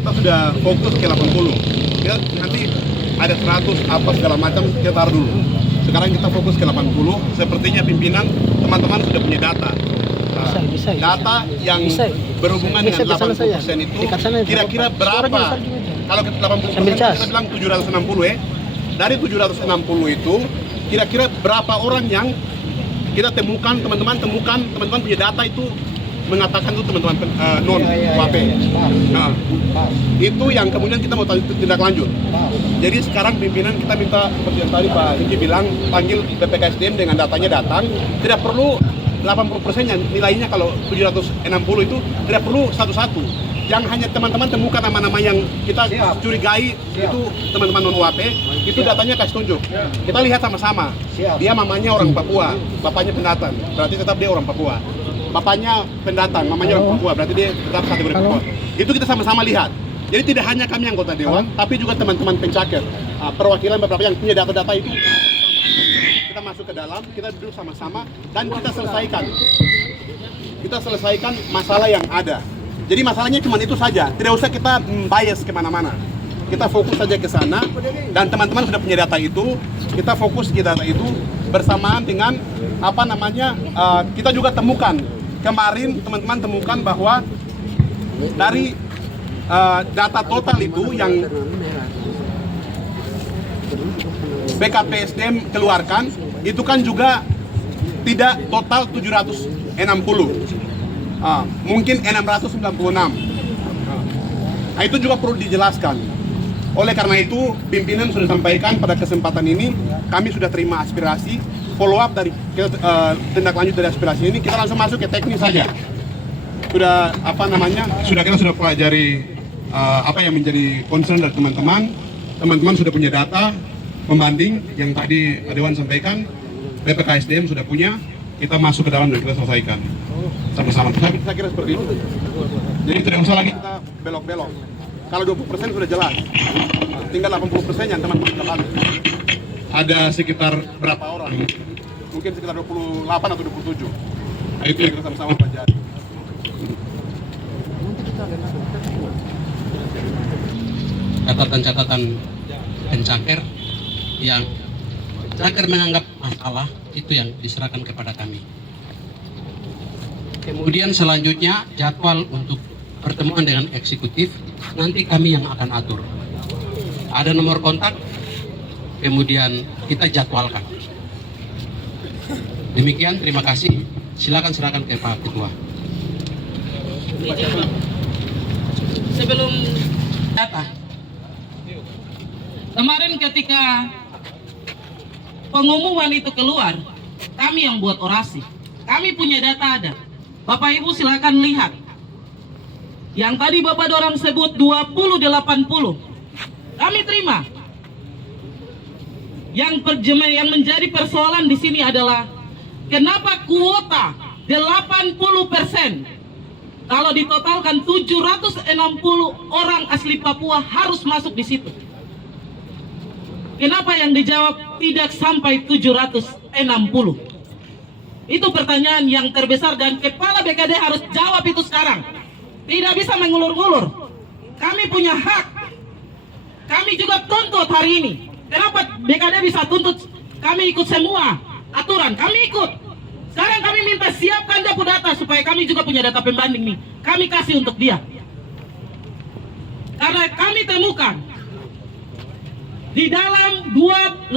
kita sudah fokus ke 80. Kita nanti ada 100 apa segala macam kita taruh dulu. Sekarang kita fokus ke 80. Sepertinya pimpinan teman-teman sudah punya data. Data yang berhubungan dengan 80% itu kira-kira berapa? Kalau ke 80% kita bilang 760 ya. Dari 760 itu kira-kira berapa orang yang kita temukan, teman-teman punya data itu mengatakan itu teman-teman non UAP. Nah, itu yang kemudian kita mau tindak lanjut. Jadi sekarang pimpinan kita minta seperti yang tadi Pak Hiki bilang, panggil BPKSDM dengan datanya datang. Tidak perlu 80%-nya, nilainya kalau 760 itu tidak perlu satu-satu. Yang hanya teman-teman temukan nama-nama yang kita curigai itu teman-teman non UAP, itu datanya kasih tunjuk. Kita lihat sama-sama. Dia mamanya orang Papua, bapaknya pendatang, berarti tetap dia orang Papua. Bapaknya pendatang, mamanya orang Papua, berarti dia tetap kategori Papua. Itu kita sama-sama lihat. Jadi tidak hanya kami anggota dewan, tapi juga teman-teman pencaket, perwakilan beberapa yang punya data-data itu. Kita masuk ke dalam, kita duduk sama-sama, dan kita selesaikan. Kita selesaikan masalah yang ada. Jadi masalahnya cuma itu saja, tidak usah kita bias kemana-mana. Kita fokus saja ke sana, dan teman-teman sudah punya data itu, kita fokus ke data itu bersamaan dengan apa namanya, kita juga temukan. Kemarin teman-teman temukan bahwa dari data total itu yang BKPSDM keluarkan, itu kan juga tidak total 760. Mungkin 696. Nah, itu juga perlu dijelaskan. Oleh karena itu, pimpinan sudah sampaikan pada kesempatan ini, kami sudah terima aspirasi, follow up dari tindak lanjut dari aspirasi ini, kita langsung masuk ke teknis saja. Sudah kita sudah pelajari apa yang menjadi concern dari teman-teman. Teman-teman sudah punya data pembanding yang tadi Dewan sampaikan, BPKSDM sudah punya, kita masuk ke dalam dan kita selesaikan sama-sama. Saya kira seperti itu. Jadi tidak usah lagi kita belok-belok. Kalau 20% sudah jelas, tinggal 80% yang teman-teman dapat. Ada sekitar berapa orang? Mungkin sekitar 28 atau 27. Nah, itu yang kita sama-sama pelajari. Catatan-catatan pencaker yang caker menganggap masalah itu yang diserahkan kepada kami. Kemudian selanjutnya jadwal untuk pertemuan dengan eksekutif nanti kami yang akan atur. Ada nomor kontak, kemudian kita jadwalkan. Demikian, terima kasih. Silakan serahkan ke Pak Ketua. Sebelum data, kemarin ketika pengumuman itu keluar, kami yang buat orasi. Kami punya data ada. Bapak Ibu silakan lihat. Yang tadi Bapak Dorang sebut 2080. Kami terima. Yang menjadi persoalan di sini adalah kenapa kuota 80%? Kalau ditotalkan 760 orang asli Papua harus masuk di situ. Kenapa yang dijawab tidak sampai 760? Itu pertanyaan yang terbesar dan Kepala BKD harus jawab itu sekarang. Tidak bisa mengulur-ulur. Kami punya hak. Kami juga tuntut hari ini. Kenapa BKD bisa tuntut? Kami ikut semua aturan. Kami ikut. Sekarang kami minta siapkan data supaya kami juga punya data pembanding nih. Kami kasih untuk dia. Karena kami temukan di dalam 80%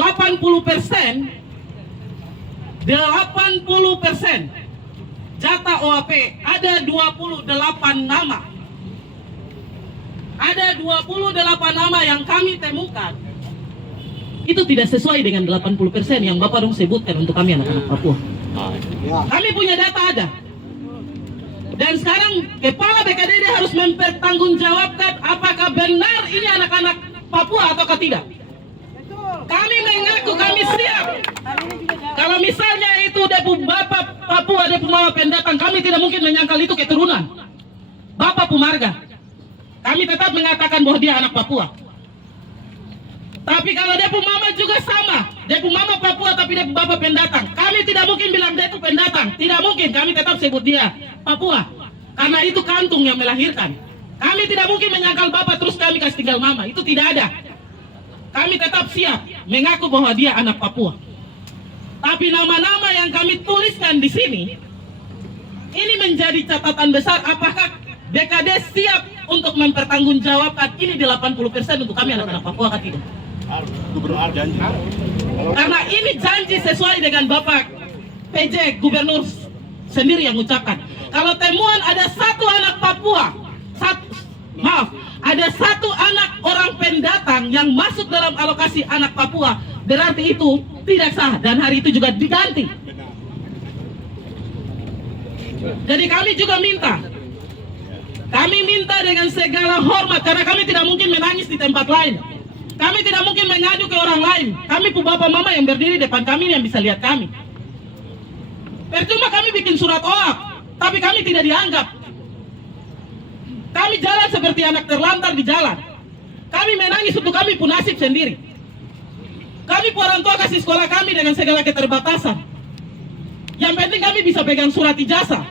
data OAP ada 28 nama. Ada 28 nama yang kami temukan. Itu tidak sesuai dengan 80% yang Bapak dong sebutkan untuk kami anak-anak Papua. Kami punya data ada. Dan sekarang Kepala BKD harus mempertanggungjawabkan apakah benar ini anak-anak Papua ataukah tidak. Kami mengaku kami siap. Kalau misalnya itu Depu Bapak Papua, Depu Mama pendatang, kami tidak mungkin menyangkal itu keturunan Bapak Pumarga. Kami tetap mengatakan bahwa dia anak Papua. Tapi kalau Depu Mama juga sama, Depu Mama Papua tapi Depu Bapak pendatang, kami tidak mungkin bilang Depu pendatang. Tidak mungkin, kami tetap sebut dia Papua. Karena itu kantung yang melahirkan. Kami tidak mungkin menyangkal Bapak terus kami kasih tinggal Mama. Itu tidak ada. Kami tetap siap mengaku bahwa dia anak Papua. Tapi nama-nama yang kami tuliskan di sini, ini menjadi catatan besar. Apakah BKD siap untuk mempertanggungjawabkan ini di 80% untuk kami anak-anak Papua atau tidak? Gubernur janji. Karena ini janji sesuai dengan Bapak PJ Gubernur sendiri yang ucapkan. Kalau temuan ada satu anak Papua, ada satu anak orang pendatang yang masuk dalam alokasi anak Papua, berarti itu tidak sah dan hari itu juga diganti. Jadi kami juga minta, dengan segala hormat, karena kami tidak mungkin menangis di tempat lain. Kami tidak mungkin mengadu ke orang lain. Kami pu bapak mama yang berdiri depan kami yang bisa lihat kami. Percuma kami bikin surat OAK, tapi kami tidak dianggap. Kami jalan seperti anak terlantar di jalan. Kami menangis untuk kami pun nasib sendiri. Kami pu orang tua kasih sekolah kami dengan segala keterbatasan. Yang penting kami bisa pegang surat ijazah.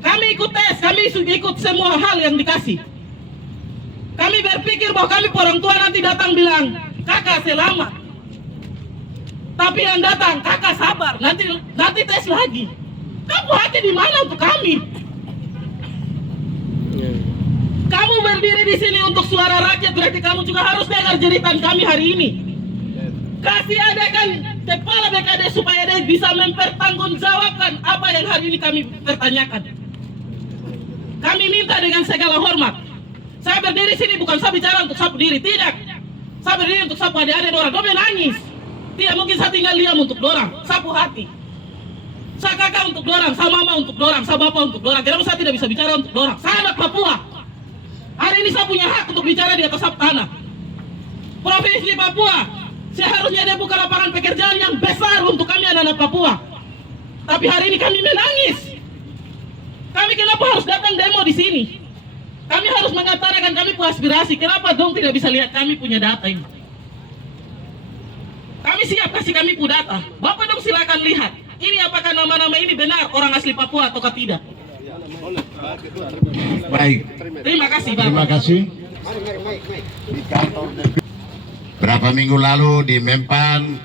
Kami ikut tes, kami ikut semua hal yang dikasih. Kami berpikir bahwa kami orang tua nanti datang bilang, kakak selamat. Tapi yang datang, kakak sabar, nanti tes lagi. Kamu hati di mana untuk kami? Kamu berdiri di sini untuk suara rakyat, berarti kamu juga harus dengar jeritan kami hari ini. Kasih adakan kepala BKD supaya dia bisa mempertanggungjawabkan apa yang hari ini kami pertanyakan. Kami minta dengan segala hormat. Saya berdiri sini bukan saya bicara untuk sapu diri, tidak. Saya berdiri untuk sapu adik-adik dorang. Dorang nangis. Tidak mungkin saya tinggal diam untuk dorang. Sapu hati. Saya kakak untuk dorang, saya mama untuk dorang, saya bapak untuk dorang. Kenapa saya tidak bisa bicara untuk dorang? Saya anak Papua. Hari ini saya punya hak untuk bicara di atas tanah. Provinsi Papua seharusnya dia buka lapangan pekerjaan yang besar untuk kami anak-anak Papua. Tapi hari ini kami menangis. Kami kenapa harus datang demo di sini? Kami harus mengatakan kami punya aspirasi. Kenapa dong tidak bisa lihat kami punya data ini? Kami siap kasih kami punya data. Bapak dong silakan lihat. Ini apakah nama-nama ini benar orang asli Papua atau tidak? Baik. Terima kasih Bapak. Terima kasih. Berapa minggu lalu di Mempan,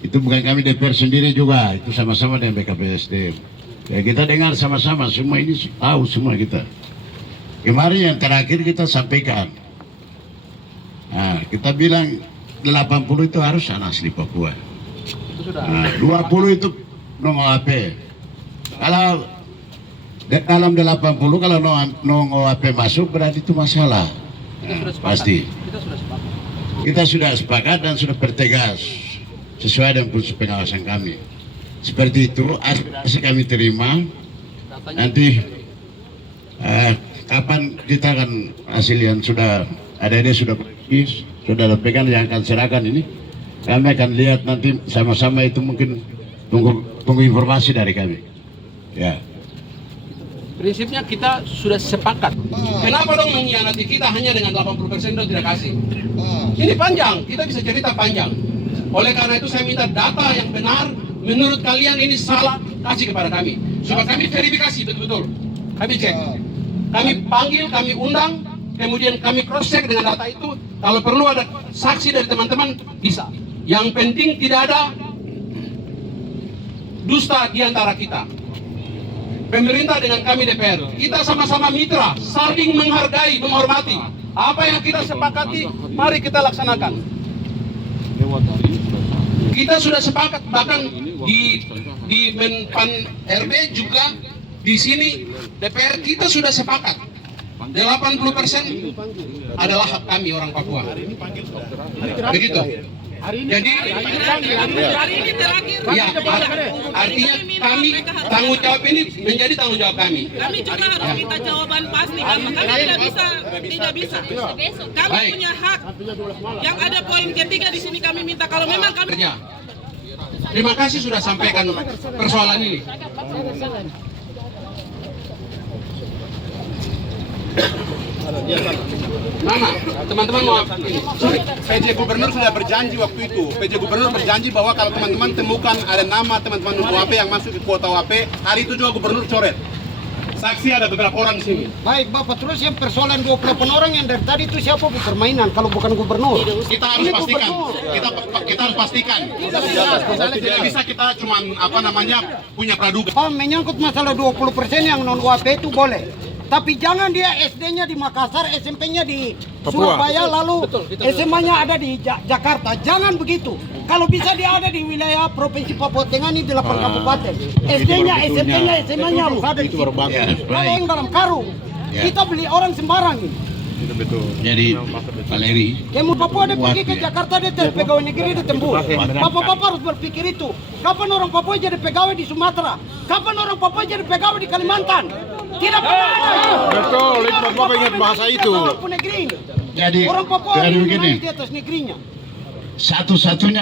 itu bukan kami DPR sendiri juga, itu sama-sama dengan BKPSDM. Ya kita dengar sama-sama, semua ini tahu semua kita. Kemarin yang terakhir kita sampaikan, nah, kita bilang 80 itu harus anak asli Papua. Nah, 20 itu non OAP. Kalau dalam 80 kalau non OAP masuk berarti itu masalah. Nah, pasti. Kita sudah sepakat dan sudah bertegas sesuai dengan fungsi pengawasan kami. Seperti itu aspirasi kami terima. Nanti kapan kita akan hasil yang sudah ada ini sudah pegang yang akan serahkan ini, kami akan lihat nanti sama-sama. Itu mungkin tunggu informasi dari kami. Ya. Prinsipnya kita sudah sepakat. Kenapa dong mengkhianati kita hanya dengan 80% dong tidak kasih? Ini panjang, kita bisa cerita panjang. Oleh karena itu saya minta data yang benar. Menurut kalian ini salah, kasih kepada kami. Supaya kami verifikasi betul-betul. Kami cek. Kami panggil, kami undang, kemudian kami cross check dengan data itu. Kalau perlu ada saksi dari teman-teman, bisa. Yang penting tidak ada dusta di antara kita. Pemerintah dengan kami DPR, kita sama-sama mitra, saling menghargai, menghormati. Apa yang kita sepakati, mari kita laksanakan. Kita sudah sepakat, bahkan di Menpan RB juga, di sini DPR kita sudah sepakat. 80% adalah hak kami orang Papua. Begitu. Jadi Hari ini terakhir. ya, artinya kami tanggung jawab ini menjadi tanggung jawab kami. Kami juga harus minta jawaban pasti karena kami tidak bisa. Kami Baik. punya hak. Yang ada poin ketiga di sini kami minta kalau memang kami Kerja. Terima kasih sudah sampaikan persoalan ini. Mana? Teman-teman mau ini. Sorry. PJ Gubernur sudah berjanji waktu itu. PJ Gubernur berjanji bahwa kalau teman-teman temukan ada nama teman-teman UAP yang masuk ke kuota UAP, hari itu juga Gubernur coret. Saksi ada beberapa orang di sini. Baik Bapak, terus yang persoalan 28 orang yang dari tadi itu siapa bu permainan kalau bukan gubernur? Kita harus Ini pastikan. gubernur. Kita harus pastikan. Tidak bisa kita cuman punya praduga. Pak, menyangkut masalah 20% yang non UAP itu boleh. Tapi jangan dia SD-nya di Makassar, SMP-nya di Surabaya, lalu SMA-nya ada di Jakarta. Jangan begitu. Kalau bisa dia ada di wilayah Provinsi Papua Tengah ini 8 kabupaten. SD-nya, SMP-nya, SMA-nya harus ada di situ. Ya, Kalau baik. yang dalam karung, kita beli orang sembarang ini. Jadi Valeri, Kamu Papua dia pergi ke Ya. Jakarta, dia jadi pegawai negeri, dia tembus. Bapak-bapak harus berpikir itu. Kapan orang Papua jadi pegawai di Sumatera? Kapan orang Papua jadi pegawai di Kalimantan? Tidak pernah ada. Betul, itu Bapak ingat bahasa itu. Walaupun negeri ini. jadi Orang Papua dari ini begini, naik di atas negerinya. satu-satunya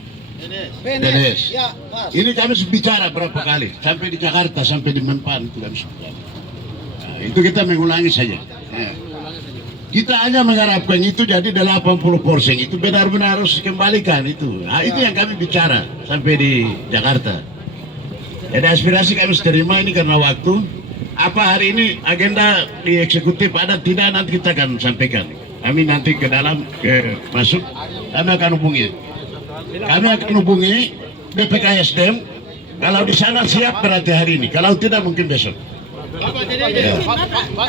PNS. Ya, pas. ini kami sudah bicara berapa kali, sampai di Jakarta, sampai di Mempan itu kami sudah bicara. Nah, itu kita mengulangi saja. Ya. Kita hanya mengharapkan itu jadi 80%, itu benar-benar harus dikembalikan itu. Nah, itu yang kami bicara sampai di Jakarta. Jadi aspirasi kami terima ini karena waktu. Apa hari ini agenda di eksekutif ada tidak, nanti kita akan sampaikan. Kami nanti ke dalam masuk, kami akan hubungi. Kami akan hubungi BPKSDM. Kalau di sana siap berarti hari ini, kalau tidak mungkin besok. Ya.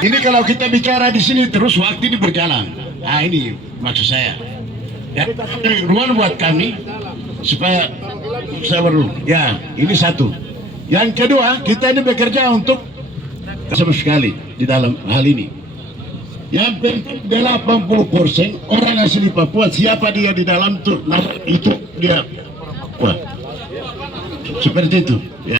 Ini kalau kita bicara di sini terus waktu ini berjalan. Nah ini maksud saya. Ya, ruang buat kami supaya saya perlu. Ya ini satu. Yang kedua kita ini bekerja untuk sama sekali di dalam hal ini. Yang penting 80% orang asli Papua, siapa dia di dalam itu dia Papua. Seperti itu. Ya.